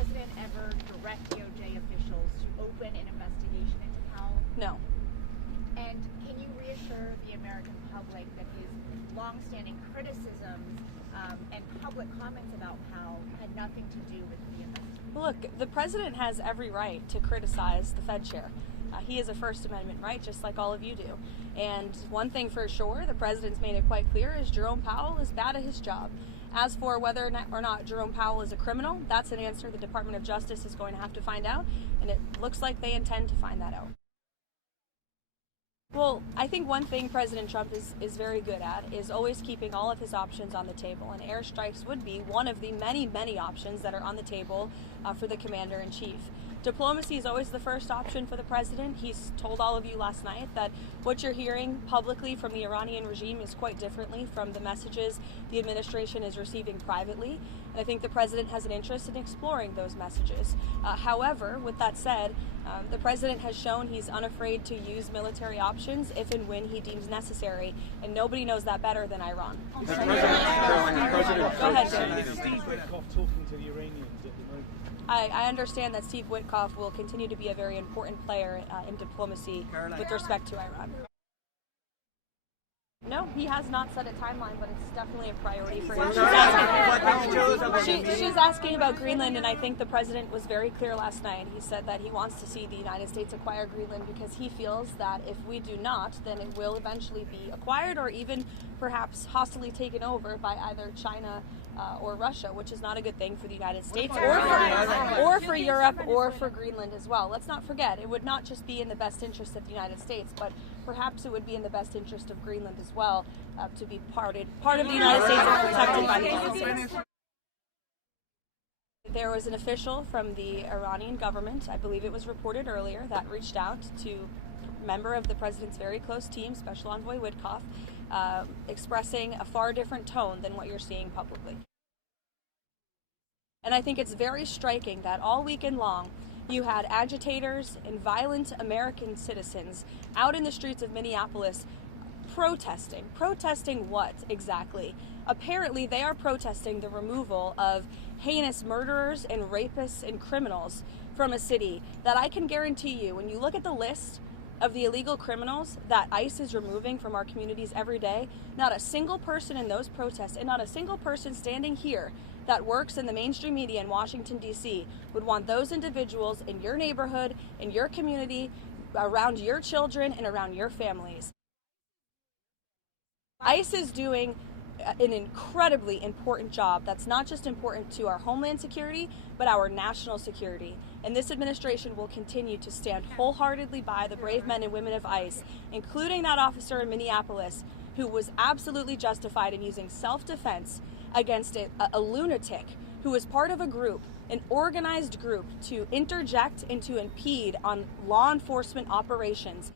president ever direct DOJ officials to open an investigation into Powell? No. And can you reassure the American public that his long-standing criticisms and public comments about Powell had nothing to do with the investigation? Look, the president has every right to criticize the Fed chair. He has a First Amendment right, just like all of you do. And one thing for sure, the president's made it quite clear, is Jerome Powell is bad at his job. As for whether or not Jerome Powell is a criminal, that's an answer the Department of Justice is going to have to find out, and it looks like they intend to find that out. Well, I think one thing President Trump is very good at is always keeping all of his options on the table, and airstrikes would be one of the many, many options that are on the table for the commander-in-chief. Diplomacy is always the first option for the president. He's told all of you last night that what you're hearing publicly from the Iranian regime is quite differently from the messages the administration is receiving privately. And I think the president has an interest in exploring those messages. However, with that said, the president has shown he's unafraid to use military options if and when he deems necessary, and nobody knows that better than Iran. Go ahead, Is Steve Witkoff talking to the Iranians at the moment? I understand that Steve Witkoff will continue to be a very important player in diplomacy with respect to Iran. No, he has not set a timeline, but it's definitely a priority for him. She's asking about Greenland, and I think the president was very clear last night. He said that he wants to see the United States acquire Greenland because he feels that if we do not, then it will eventually be acquired or even perhaps hostily taken over by either China or Russia, which is not a good thing for the United States or for Europe or for Greenland as well. Let's not forget, it would not just be in the best interest of the United States, but perhaps it would be in the best interest of Greenland as well to be part of the United States and protected by the United States. There was an official from the Iranian government, I believe it was reported earlier, that reached out to a member of the president's very close team, Special Envoy Witkoff, expressing a far different tone than what you're seeing publicly. And I think it's very striking that all weekend long you had agitators and violent American citizens out in the streets of Minneapolis protesting. Protesting what exactly? Apparently they are protesting the removal of heinous murderers and rapists and criminals from a city that I can guarantee you, when you look at the list of the illegal criminals that ICE is removing from our communities every day, not a single person in those protests and not a single person standing here that works in the mainstream media in Washington, D.C. would want those individuals in your neighborhood, in your community, around your children, and around your families. ICE is doing an incredibly important job that's not just important to our homeland security, but our national security. And this administration will continue to stand wholeheartedly by the brave men and women of ICE, including that officer in Minneapolis who was absolutely justified in using self-defense against a lunatic who was part of a group, an organized group, to interject and to impede on law enforcement operations.